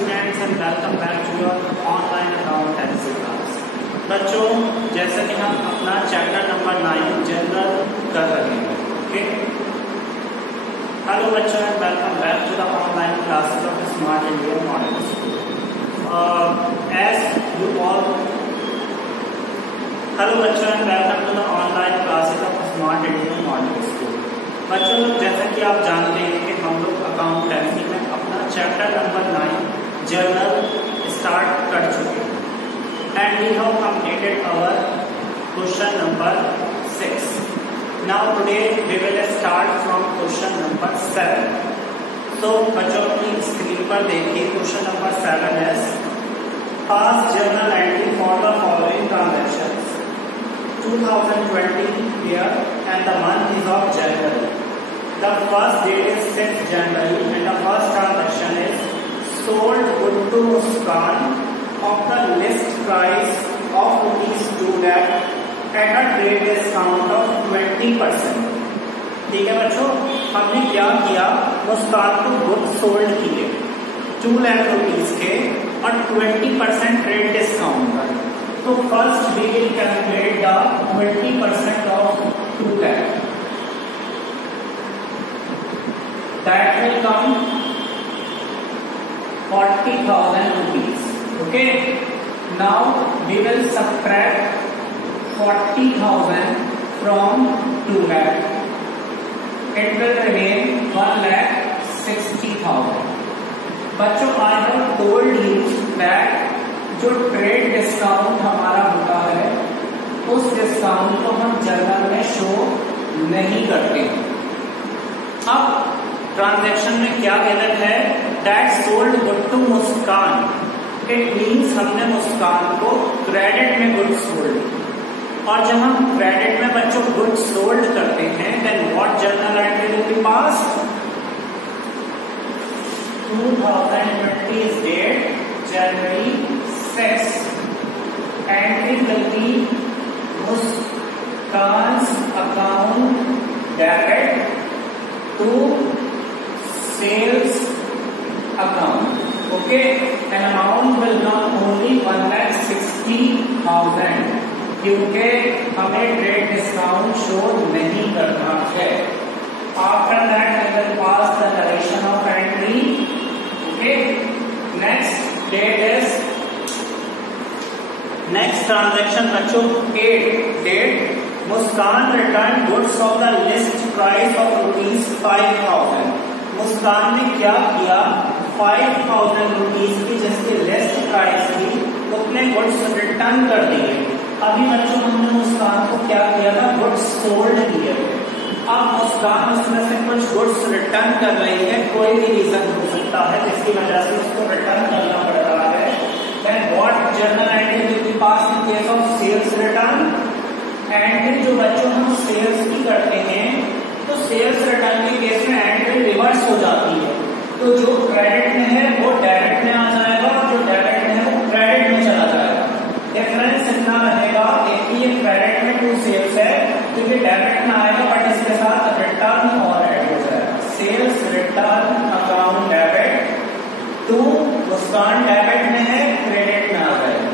students and welcome back to your online accountancy class। बच्चों, जैसा कि हम अपना चैप्टर नंबर 9 जनरल कर रहे हैं, ओके। हेलो बच्चों and welcome back to the online classes of Smart India Model School. As you all hello बच्चों and welcome to the online classes of Smart India Model School. बच्चों, जैसा कि आप जानते हैं कि हम लोग अकाउंटेंसी में अपना चैप्टर नंबर 9 जर्नल स्टार्ट कर चुके हैं and we have completed our question number 6। Now today we will start from question number 7। तो बच्चों की स्क्रीन पर देखिए, question number 7 is pass journal entry for the following transactions 2020 year and the month is of January. The first date is 6th January and the first transaction is sold good to Muskan of the list price of ₹2 lakh at a trade discount of 20%। ठीक है बच्चों, हमने क्या किया, मुस्कान को good sold किए 2 lakh rupees के और 20% ट्रेड डिस्काउंट पर। तो first we will calculate the 20% of 2 lakh। That will come 40,000 rupees. Okay. Now we will subtract 40,000 from 2 lakh. It will remain 1,60,000. बच्चों, I have told you that जो trade discount हमारा होता है उस डिस्काउंट को हम जर्नल में शो नहीं करते। अब ट्रांजैक्शन में क्या गिवन है, that sold good to Muskan. It means हमने मुस्कान को क्रेडिट में गुड सोल्ड, और जब हम क्रेडिट में बच्चों गुड सोल्ड करते हैं then what journal entry will be passed. 2020 is date January 6 entry will be Muskan's account debit to sales account. Okay, an amount will come only 1,60,000 क्योंकि हमें ट्रेड डिस्काउंट शो नहीं करना है। After that we will pass the narration of entry. Okay, next date is next transaction बच्चों 8 date Muskan return goods of the list price of ₹5,000। Muskan ने क्या किया, 5,000 rupees की जिसकी लिस्ट प्राइस थी उतने गुड्स रिटर्न कर दिए। अभी बच्चों हमने मुस्कान को क्या किया था, गुड्स सोल्ड किए थे। अब मुस्कान उसमें से कुछ गुड्स रिटर्न कर रही है, कोई भी रीजन हो सकता है जिसकी वजह से उसको रिटर्न करना पड़ रहा है। Then what journal entry will be passed in case of sales return? Entry जो बच्चों हम सेल्स की करते हैं तो सेल्स रिटर्न के केस में एंट्री रिवर्स हो जाती है। तो जो क्रेडिट में है वो डेबिट में आ जाएगा और जो डेबिट में है वो क्रेडिट में चला जाएगा। डिफरेंस इतना रहेगा कि ये क्रेडिट में टू सेल्स है तो ये डेबिट में आएगा, बट इसके साथ रिटर्न और ऐड हो जाएगा। Sales return account debit to Muskan debit में है, क्रेडिट में आ जाएगा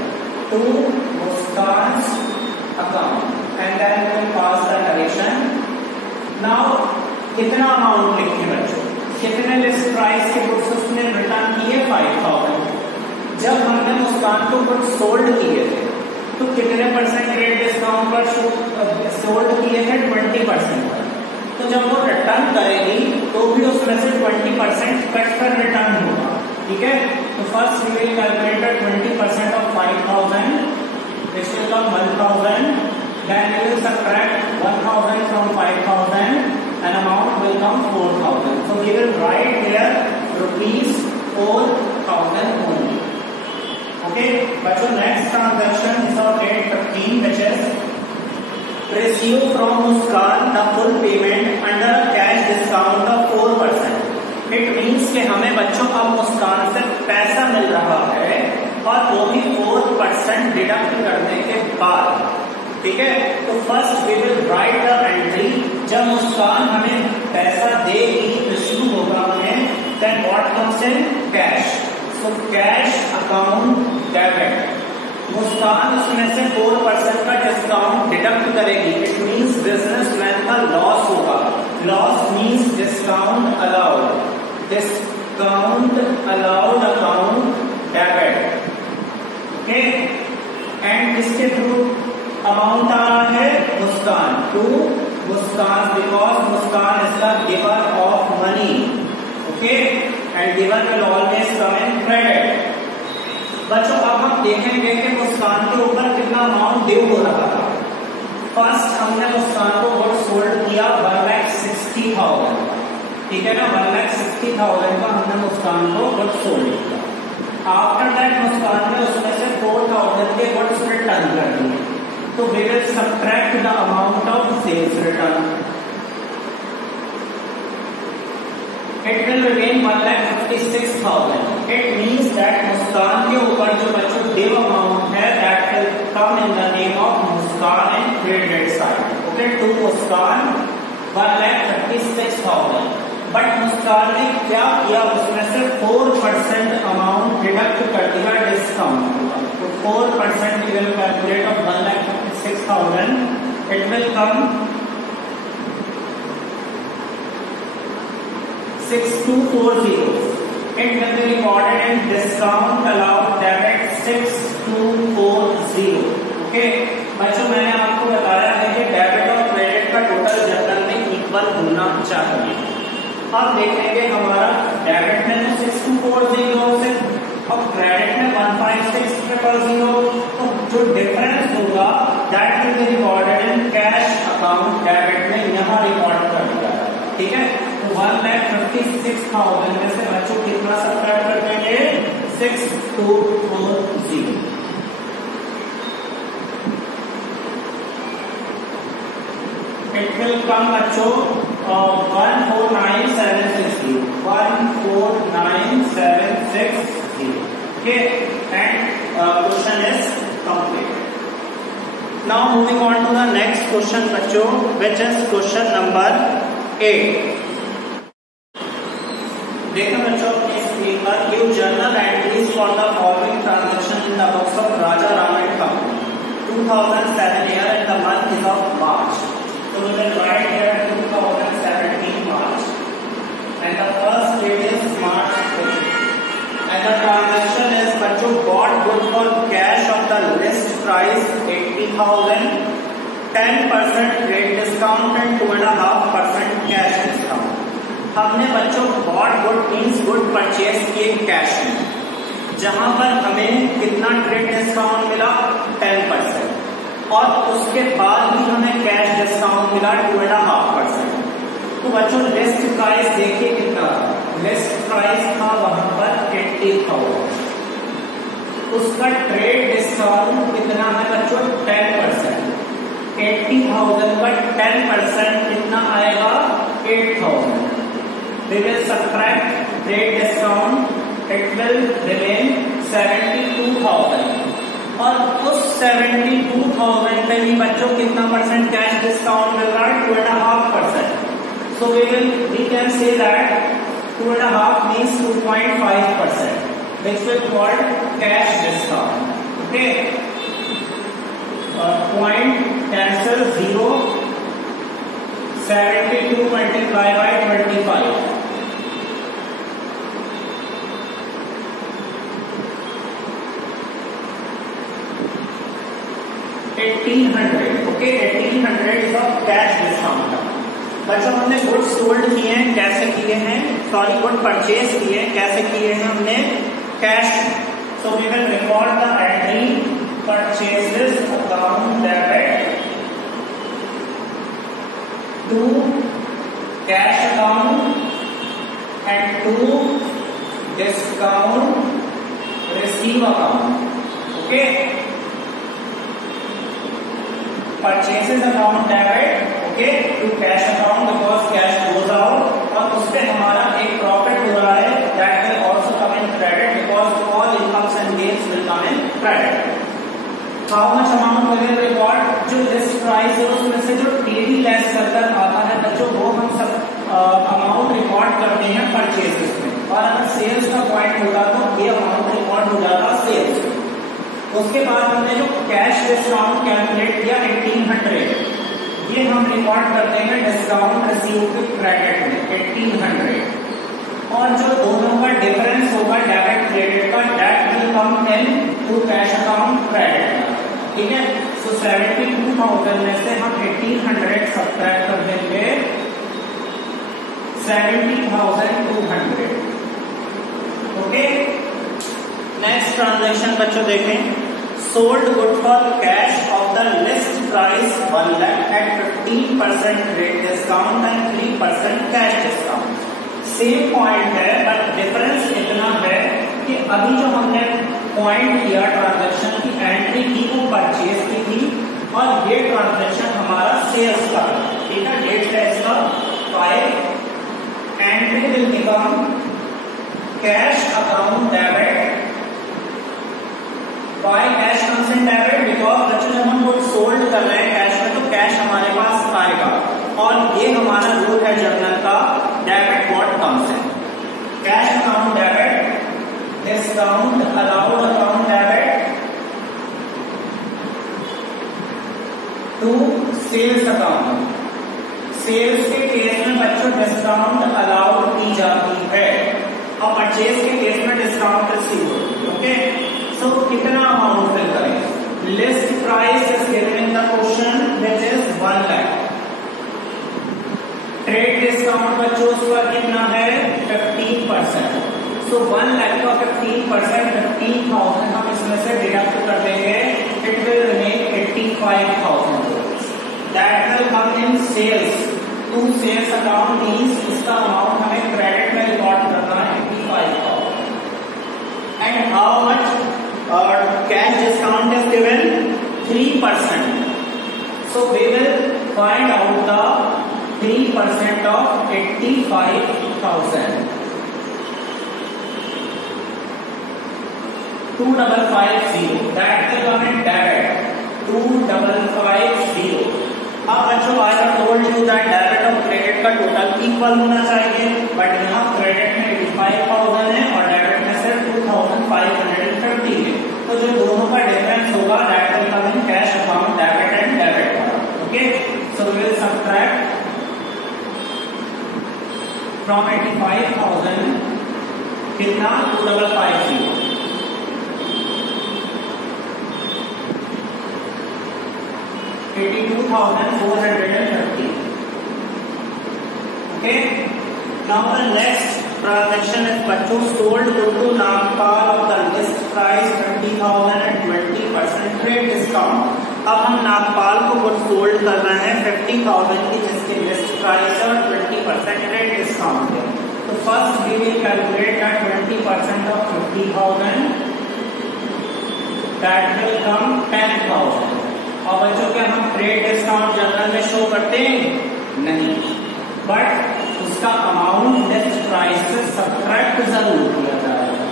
to Muskan account and then we will pass the narration. Now कितना अमाउंट लिखे बच्चों, कितने लिस्ट प्राइस के गुड्स उसने रिटर्न किए 5,000। जब हमने मुस्कान को गुड्स सोल्ड किए थे तो कितने परसेंट ट्रेड डिस्काउंट पर सोल्ड किए थे, 20% पर। तो जब वो रिटर्न करेगी तो भी उसमें से 20% कट कर रिटर्न होगा। ठीक है, तो first we will calculate 20% of 5,000, this will come 1,000। Then we will subtract 1,000 from 5,000 and amount will come 4,000. So we will write here ₹4,000 only. Okay, बच्चों next transaction is of date 15 which is receive from Muskan the full payment under a cash discount of 4%. It means कि हमें बच्चों अब मुस्कान से पैसा मिल रहा है और वो भी 4% डिडक्ट करने के बाद। ठीक है, तो first we will write the entry. जब मुस्कान हमें पैसा देगी, रिसीव होगा हमें, then what comes in cash. तो कैश अकाउंट डेबिट, मुस्कान उसमें से 4% का डिस्काउंट डिडक्ट करेगी। इट मींस बिजनेसमैन का लॉस होगा। Loss means discount allowed, discount allowed account debit. Okay, and इसके थ्रू अमाउंट आ रहा है Muskan to Muskan, because Muskan is the giver of money. Okay, and giver will always come in credit. बच्चों अब हम देखेंगे कि मुस्कान के ऊपर कितना अमाउंट ड्यू हो रहा था। फर्स्ट हमने मुस्कान को गुड्स सोल्ड किया 1,60,000, ठीक है ना, 1,60,000 का हमने मुस्कान को गुड्स सोल्ड किया। आफ्टर दैट मुस्कान ने उसमें से 4,000 के गुड्स रिटर्न कर दिए, तो we will subtract the amount of sales return. It will remain 1,56,000. It means that Muskan के ऊपर जो बच्चों ड्यू अमाउंट है that will come in the name of Muskan and credit side. Okay, to Muskan 1,56,000. But Muskan ने क्या किया, उसमें से 4% अमाउंट डिडक्ट कर दिया डिस्काउंट। तो 4% will calculate of 1,56,000. It will come 6240. It will be recorded in discount allowed debit 6240. Okay, बच्चों मैंने आपको बताया है कि डेबिट और क्रेडिट का टोटल जनरल में इक्वल होना चाहिए। अब देखेंगे हमारा डेबिट में तो 6240 से और क्रेडिट में 156,000, तो जो डिफरेंस होगा that will be recorded in cash account debit में, यहाँ रिकॉर्ड कर दिया है। ठीक है, 1,56,000 में से बच्चों कितना सब्ट्रैक्ट कर देंगे, 6240। इट विल कम बच्चों 149,760, 149,760। Okay, and question is complete. Now moving on to the next question बच्चों, विच इज क्वेश्चन नंबर 8। देखो बच्चों अपने स्क्रीन पर, give journal entries for the following transaction in the books of Raja Ram and company 2007 year end the month is of March. तो we will write here 2017 March and the first date is March 3 and the transaction is बच्चों bought good for cash of the list price 80,000, 10% trade discount and 2.5% cash discount. हमने बच्चों bought good means good purchase किए cash में, जहां पर हमें कितना trade discount मिला, 10%, और उसके बाद भी हमें कैश डिस्काउंट मिला 2.5%। तो बच्चों लिस्ट प्राइस देखिए कितना, लिस्ट प्राइस था वहां पर 80,000, उसका ट्रेड डिस्काउंट कितना है बच्चों, 10%। 80,000 का 10% कितना आएगा, 8,000। We will subtract trade discount, it will remain 72,000, और उस 72,000 पे भी बच्चों कितना परसेंट कैश डिस्काउंट मिल रहा है, 2.5%। So we can say that 2.5 means 2.5%, which will be called cash discount. Okay, point cancel 0, 72 multiplied by 25, 1800। Okay, 1800 is of cash discount. बच्चों हमने गुड्स सोल्ड किए हैं, कैसे किए हैं, सॉरी गुड परचेज किए हैं, कैसे किए हैं हमने, cash. So we will record the entry purchases account debit to cash account and to discount receive account. Okay, purchases account debit okay to cash account because cash goes out, और उस पर हमारा एक प्रॉफिट हो रहा है that will also come in credit because all incomes and gains will come in credit. How much amount will record, जो list price है उसमें से जो टीडी लेस करकर आता है बच्चों वो हम सब अमाउंट रिकॉर्ड करते हैं परचेसेस में, और अगर सेल्स का पॉइंट होगा तो ये अमाउंट डिस्काउंट हो जाता सेल्स। उसके बाद हमने जो कैश डिस्काउंट कैलकुलेट किया 1800, ये हम रिकॉर्ड करते हैं डिस्काउंट रिसीव क्रेडिट में 1800, और जो दोनों का डिफरेंस होगा डेबिट क्रेडिट का, that will come in to cash account credit का। ठीक है, सो 72,000 में से हम 1800 सब्ट्रैक्ट कर देंगे 70,200। ओके, नेक्स्ट ट्रांजैक्शन बच्चों देखें, sold good for cash of the list price 1 lakh at 15% rate discount and 3% cash discount. Same point है बट डिफरेंस इतना है कि अभी जो हमने पॉइंट किया ट्रांजैक्शन की एंट्री की वो परचेज की थी, और ये ट्रांजैक्शन हमारा सेल्स का। ठीक है, डेट है इसका 5, entry will become cash account debit. By cash comes in debit because बच्चों जब हम कुछ सोल्ड कर रहे हैं कैश में तो कैश हमारे पास आएगा, और ये हमारा रूल है जर्नल का, debit what comes in. Cash account debit, discount allowed account debit to sales account. Sales के केस में बच्चों डिस्काउंट अलाउड की जाती है, और परचेज के केस में डिस्काउंट रिसीव होती है। ओके, सो कितना अमाउंट फिल करें? List price is given in the question which is 1 lakh. Trade discount बच्चों उस पर कितना है? 15%। सो 1 लाख का 15% 15,000 हम इसमें से डिडक्ट कर देंगे, it will remain 85,000। That will come in sales to sales account, means इसका अमाउंट हमें क्रेडिट में रिकॉर्ड करना है 85,000। And how much cash discount is given? 3%. So we will find out the 3% of 85,000. 2550. That will come in debit. 2550. अब बच्चों आई have told you that debit और credit का total equal होना चाहिए, बट यहाँ क्रेडिट में 85,000 है और डेबिट में सिर्फ 2,550 है, तो जो दोनों का डिफरेंस होगा that will come in cash account debit and debit. Okay, so we will subtract from 85,000 कितना? 2550। 82,450. Okay. Now the next transaction is bachcho sold good to Nagpal of the list price 20,000 and 20% trade discount. अब हम नागपाल को good sold कर रहे हैं 50,000 की, जिसकी list price है और 20% ट्रेड डिस्काउंट है। तो first we will calculate that 20% of 50,000 that will come 10,000। और बच्चों क्या हम ट्रेड डिस्काउंट जर्नल में शो करते हैं? नहीं, बट उसका अमाउंट लिस्ट प्राइस से सबट्रैक्ट जरूर किया जाएगा।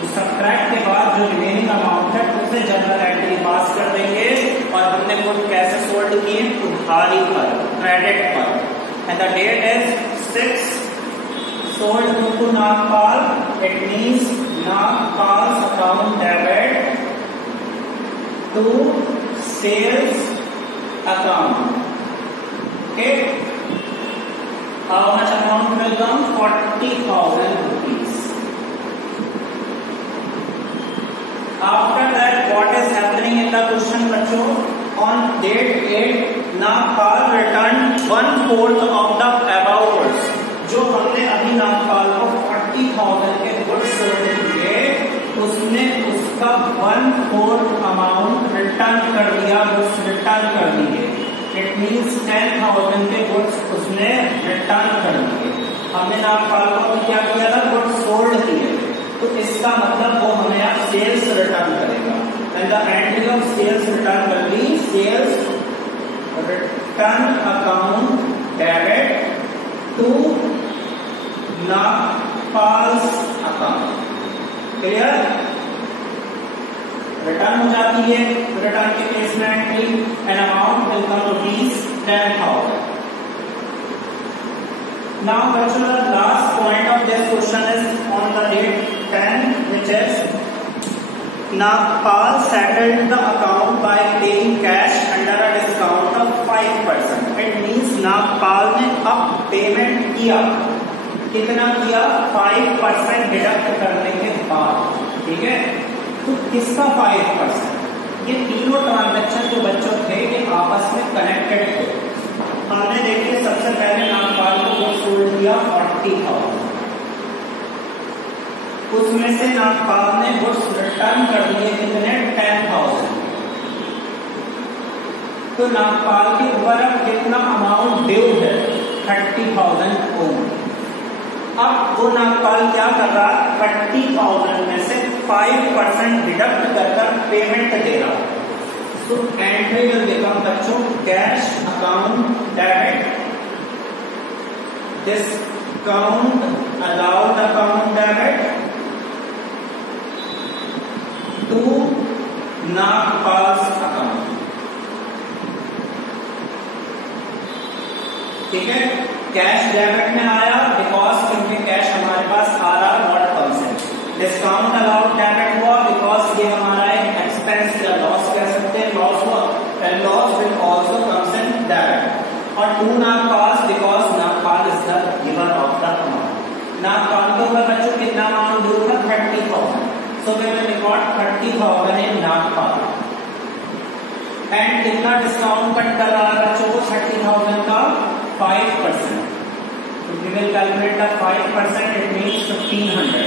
तो सबट्रैक्ट के बाद जो रिमेनिंग अमाउंट है उसे जर्नल एंट्री पास कर देंगे, और हमने कुछ कैसे सोल्ड किए? उधारी पर, क्रेडिट पर, and the date is 6 sold to Nagpal. It means Nagpal account debit to sales account. Okay, how much amount will come? 40,000 rupees. After that, what is happening in the question bachcho? On date 8 Nagpal returned 1/4 of the above goods. जो हमने अभी नागपाल को 40,000 के goods sold किए, उसने उसका 1/4 amount return कर दिया, गुड्स रिटर्न कर दिए। इट मीन्स 10,000 के गुड्स उसने रिटर्न कर दिए। हमने नागपाल को क्या किया था? गुड्स सोल्ड किए, तो इसका मतलब वो हमें आप सेल्स रिटर्न करेगा। And the entry of sales return कर दी, sales return account debit to Nagpal account. Clear? Return हो जाती है, रिटर्न के केस में entry and amount will come rupees 10,000। Now बच्चों the last point of this question is on the date 10 which is Nagpal settled the account by paying cash under a discount of 5%. It means Nagpal ने अब payment किया, कितना किया? 5% deduct करने के बाद। ठीक है, तो किसका 5%? ये तीनों ट्रांजैक्शन जो बच्चों थे ये आपस में कनेक्टेड थे। हमने देखिए सबसे पहले नागपाल को वो सोल्ड किया 40,000, उसमें से नागपाल ने गुड्स रिटर्न कर दिए कितने? 10,000। तो नागपाल के ऊपर अब कितना अमाउंट ड्यू है? 30,000 ओन। अब वो नागपाल क्या कर रहा? 30,000 में से 5% डिडक्ट कर पेमेंट दे रहा। तो एंट्री में देखा बच्चों, cash account debit, discount allowed account debit to Nagpal's account. ठीक है, कैश डेबिट में आया बिकॉज क्योंकि कैश हमारे पास आ रहा not comes in. Discount allowed debit हुआ बिकॉज ये हमारा एक एक्सपेंस या लॉस कह सकते हैं, लॉस हुआ, and loss will also comes in debit. और to Nagpal's because Nagpal is the giver of the amount. Nagpal के ऊपर बच्चों कितना अमाउंट ड्यू था? 30,000। So we will record 30,000 in Nagpal। And कितना डिस्काउंट कट कर रहा है बच्चों को? 30,000 का 5%। So we will calculate the 5%, it means 1,500।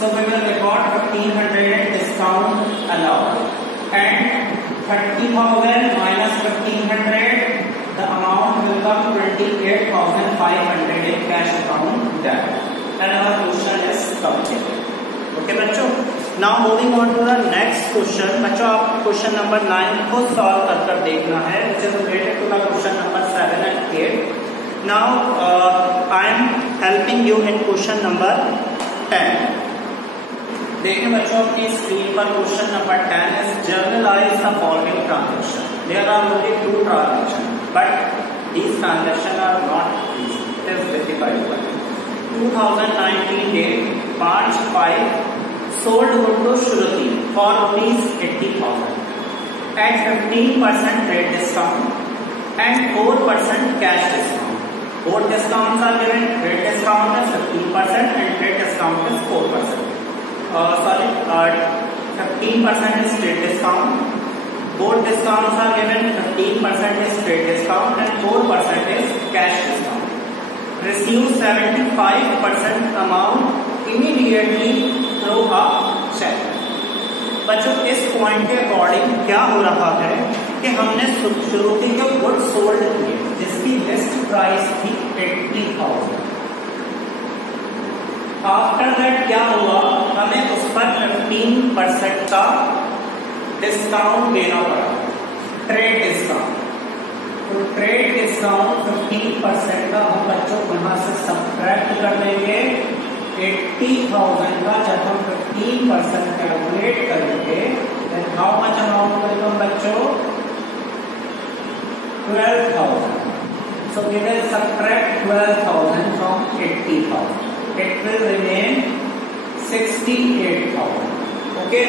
So we will record 1,500 in discount allowed, and 30,000 minus 1,500, the amount will come 28,500 in cash account debt, and our question is completed। Okay बच्चों, now moving on to the next question. बच्चों आप question number 9 को solve कर देखना है, which is related to the question number 7 and 8। Now I am helping you in question number 10। देखिए बच्चों अपनी स्क्रीन पर question number 10 is journalize the following transaction. There are only 2 transaction but these transaction are not easy, it is difficult. 2019 date 5/5 sold wood to Shruti for ₹80,000 at 15% trade discount and 4% cash discount. Both discounts are given. Trade discount is 15% and trade discount is 4%. 15% is trade discount. Both discounts are given. 15% is trade discount and 4% is cash discount. Receive 75% amount immediately through a cheque. बच्चों इस point के according क्या हो रहा है कि हमने श्रुति के गुड सोल्ड किए जिसकी लिस्ट प्राइस थी 80,000। आफ्टर दैट क्या हुआ? हमें उस पर 15% का डिस्काउंट देना पड़ा, ट्रेड डिस्काउंट। तो ट्रेड डिस्काउंट 15% का हम बच्चों यहां से सब्ट्रैक्ट कर देंगे। 80,000 का जब हम 15% कैलकुलेट करेंगे then how much amount will come बच्चों? 12,000। So we will subtract 12,000 from 80,000. It will remain 68,000। Okay?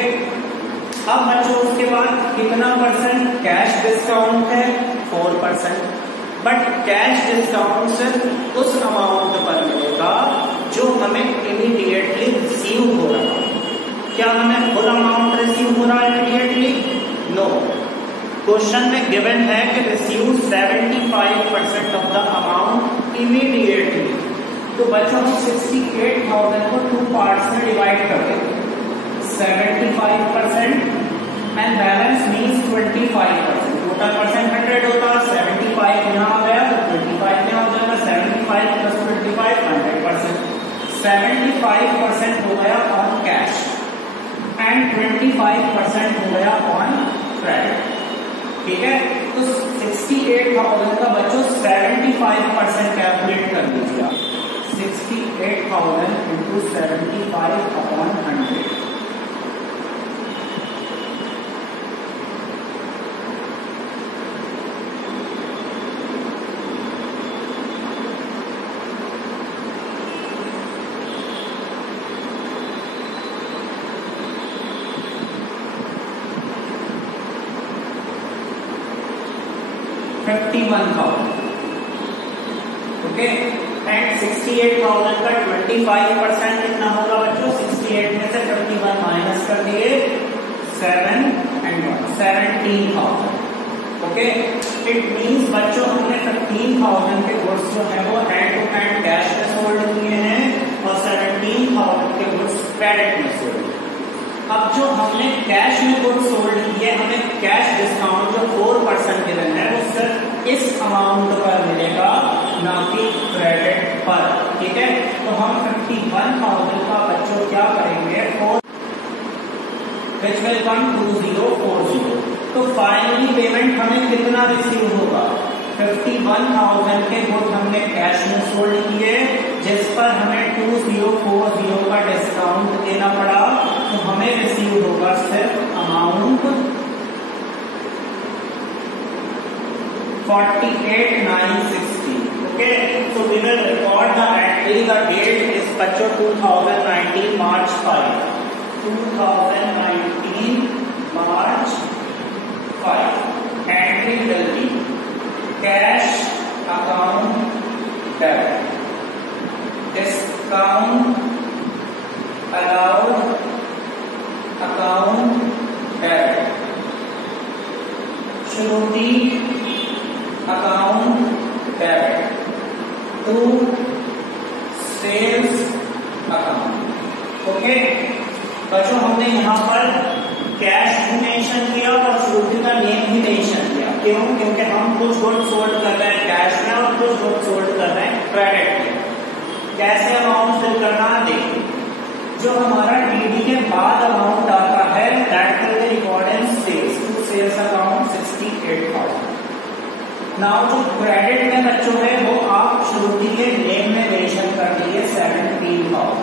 अब बच्चों उसके बाद कितना परसेंट कैश डिस्काउंट है? 4%। बट कैश डिस्काउंट सिर्फ उस अमाउंट पर मिलेगा जो हमें इमीडिएटली रिसीव हो रहा है। क्या हमें फुल अमाउंट रिसीव हो रहा है इमीडिएटली? नो। क्वेश्चन में गिवन है कि receive 75% of the amount immediately. तो बच्चों 68,000 को 2 पार्ट्स में डिवाइड कर देंगे। 75% and balance means 25%। Total percent 100 होता, 75 यहाँ आ गया तो 25 में हो जाएगा। 75 प्लस 25 100%। 75% हो गया ऑन कैश एंड 25% हो गया ऑन क्रेडिट। ठीक है, तो 68,000 का बच्चों 75% कैलकुलेट कर दीजिए। 68,000 इंटू 75/100। 51,000. ओके, एंड 68,000 का 25% कितना होगा बच्चों? 68 में से 51 माइनस कर दिए, 7 and 1 17,000. ओके, इट मीन्स बच्चों हमने 15,000 के गुड्स जो है वो हैंड टू हैंड कैश में सोल्ड किए हैं और 17,000 के गुड्स क्रेडिट में सोल्ड. अब जो हमने कैश में गुड्स सोल्ड किए, हमें कैश डिस्काउंट जो 4% गिवन है वो सिर्फ इस अमाउंट पर मिलेगा, ना कि क्रेडिट पर. ठीक है, तो हम 51,000 का बच्चों क्या करेंगे, 4 which will come 2040. तो फाइनली पेमेंट हमें कितना रिसीव होगा? 51,000 के गुड हमने कैश में सोल्ड किए, जिस पर हमें 2040 का डिस्काउंट देना पड़ा, तो हमें रिसीव होगा सिर्फ amount 48,960. Okay, so we will record the entry. The date is बच्चों 2019 March 5. 2019 March 5. Entry will be cash account debit. Discount allowed account debit. Shruti account debit to sales account. Okay, बच्चों हमने यहाँ पर cash भी mention किया और श्रुति का name भी मेंशन किया. क्यों? क्योंकि हम कुछ गुड सोल्ड कर रहे हैं कैश में और कुछ गुड सोल्ड कर रहे हैं क्रेडिट में. कैसे अमाउंट फिल करना देखिए. जो हमारा डीडी के बाद अमाउंट आता है that will be recorded in sales to sales account 68,000. Now जो क्रेडिट में बच्चों है वो आप श्रुति के नेम में मेंशन कर दीजिए 17,000.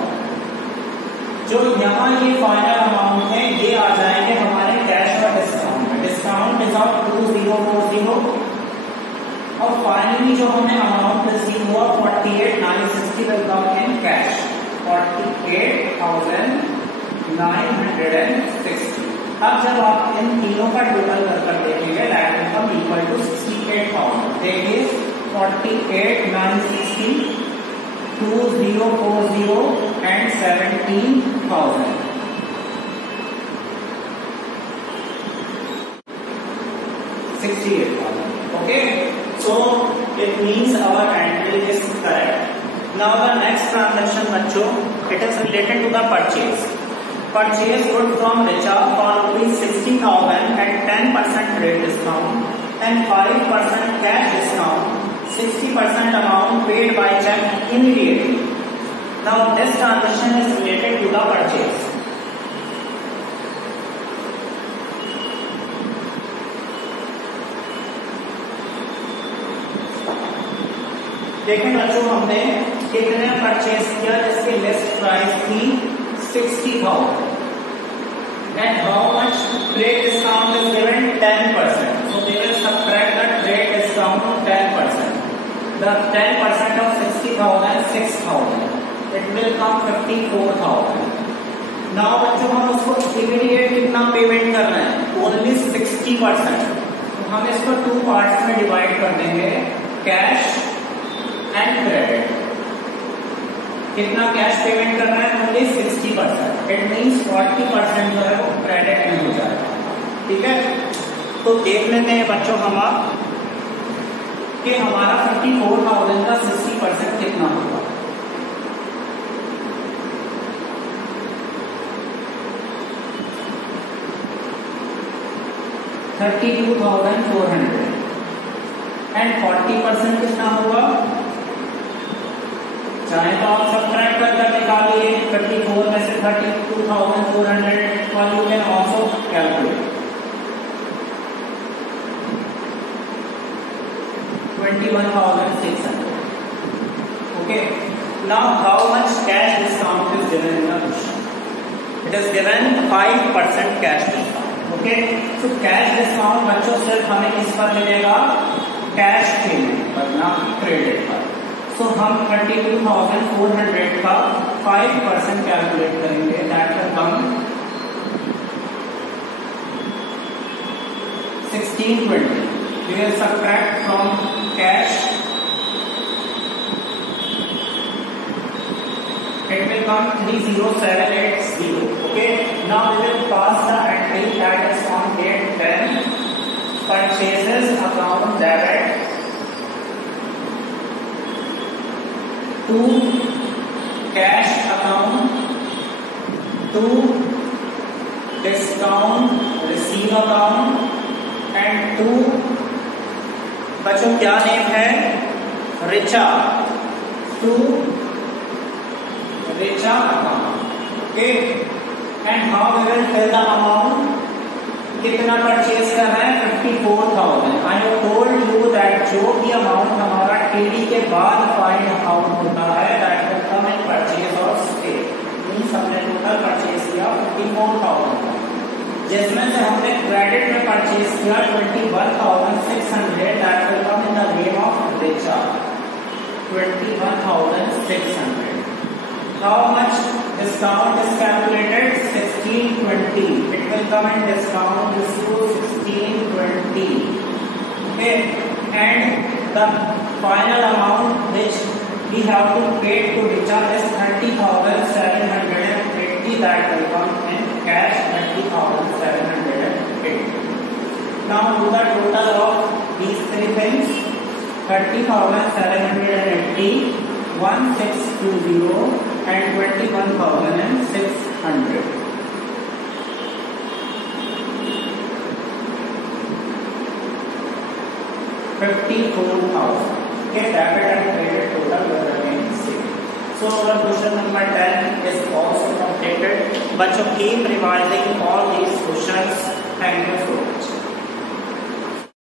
जो यहाँ ये फाइनल अमाउंट है ये आ जाएंगे हमारे कैश और डिस्काउंट में. डिस्काउंट इज ऑफ 2040 और फाइनली जो हमें अमाउंट रिसीव हुआ 48,960 विल कम इन कैश. 48,960. अब जब आप इन तीनों का टोटल कर देखेंगे that will come equal to 68,000. देखिए 48,960, 2040 and 17,000. Okay, so it means our entry is correct. Now the next transaction बच्चों, it is related to the purchase. Purchase good from Richa for ₹60,000 at 10% rate discount and 5% cash discount. 60% amount paid by check immediately. Now this transaction is related to the purchase. देखें बच्चों हमने कितने purchase किया जिसकी list price थी 60,000. And how much trade discount is given? 10%. So they will subtract the trade discount of 10%. The 10% of 60,000 6,000. It will come 54,000. Now बच्चों हम उसको इमीडिएट कितना पेमेंट कर रहे हैं? Only 60%. तो हम इसको 2 पार्ट्स में डिवाइड कर देंगे, कैश एंड क्रेडिट. कितना कैश पेमेंट करना है? ओनली 60%. इट मीन्स 40% जो है वो क्रेडिट में हो जाएगा. ठीक है, तो देख लेते हैं बच्चों हम आप कि हमारा 54,000 का 60% कितना होगा. $32,400 एंड 40% कितना होगा? चाहे तो आप सब्ट्रैक्ट करके निकालिए 34 में से 32,400 और you can also calculate 21,600. Okay, now how much cash discount is given in the question? It is given 5% cash discount. Okay, so cash discount बच्चों सिर्फ हमें किस पर मिलेगा? कैश पेमेंट पर, ना क्रेडिट पर. तो हम 32,400 का 5% कैलकुलेट करेंगे. That will come 1620. We will subtract from cash. It will come 30780. Okay. Now we will pass the entry that is on date 10. Purchases account debit to cash account to discount receive account and to बच्चों क्या name है Richa to Richa account. Okay and how we will fill the amount. कितना purchase करना है 54,000. I have told you that जो भी amount हमारा TD के बाद फाइंड आउट होता है that will come in purchase of sale. Means हमने टोटल परचेज किया 54,000 जिसमें से हमने क्रेडिट में परचेज किया 21,600 that will come in the name of Richa 21,600. How much discount is calculated? 1620. It will come in discount is to 1620. Okay, and the final amount which we have to pay to Richa is 30,780. That will come in cash 30,780. Now do the total of these three things. 30,780, 1620 and 21,600. $54,000. Okay, debit and credit total will remain same. So our question number 10 is also completed. Bachcho, keep revising all these questions. Thank you so much.